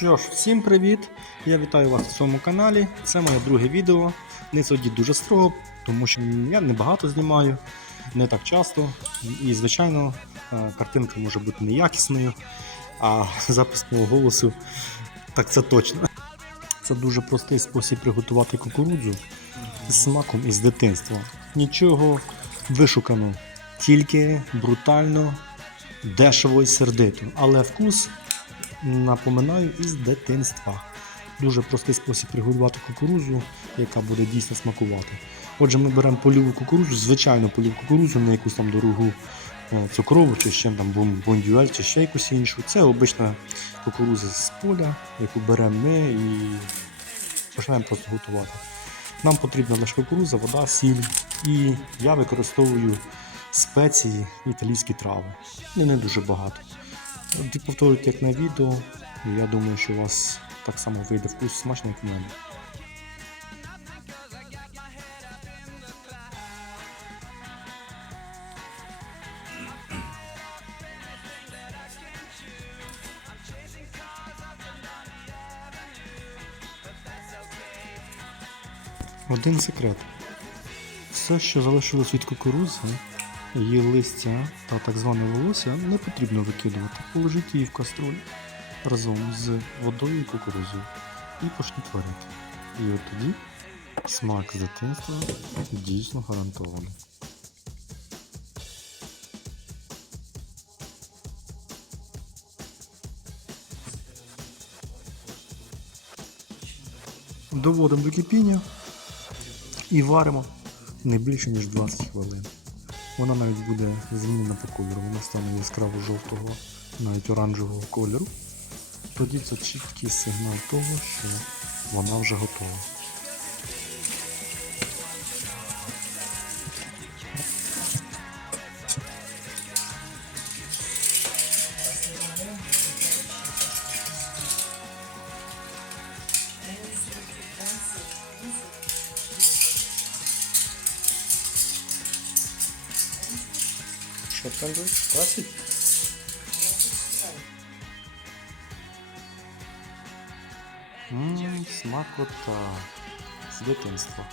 Що ж, всім привіт! Я вітаю вас на своєму каналі. Це моє друге відео. Не судіть дуже строго, тому що я не багато знімаю, не так часто. І, звичайно, е, картинка може бути неякісною, а запис мого голосу так це точно. Це дуже простий спосіб приготувати кукурудзу з смаком із дитинства. Нічого вишуканого, тільки брутально, дешево і сердито. Але вкус напоминаю із дитинства. Дуже простий спосіб приготувати кукурудзу, яка буде дійсно смакувати. Отже, ми беремо польову кукурудзу, звичайну польову кукурудзу, не якусь там дорогу е, цукрову, чи ще там бондюель, чи ще якусь іншу. Це обична кукурудза з поля, яку беремо ми і починаємо просто готувати. Нам потрібна лише кукурудза, вода, сіль. І я використовую спеції, італійські трави. І не дуже багато. Повторюйте як на відео, і я думаю, що у вас так само вийде вкус смачно, як в мене. Один секрет. Все, що залишилось від кукурудзи, її листя та так зване волосся не потрібно викидувати. Положіть її в каструлю разом з водою і кукурудзою і почніть варити. І от тоді смак з дитинства дійсно гарантований. Доводимо до кипіння і варимо не більше ніж 20 хвилин. Вона навіть буде змінена по кольору, вона стане яскраво жовтого, навіть оранжевого кольору. Тоді це чіткий сигнал того, що вона вже готова. Що там буде? Красить? Ммм, смакота. З дитинства.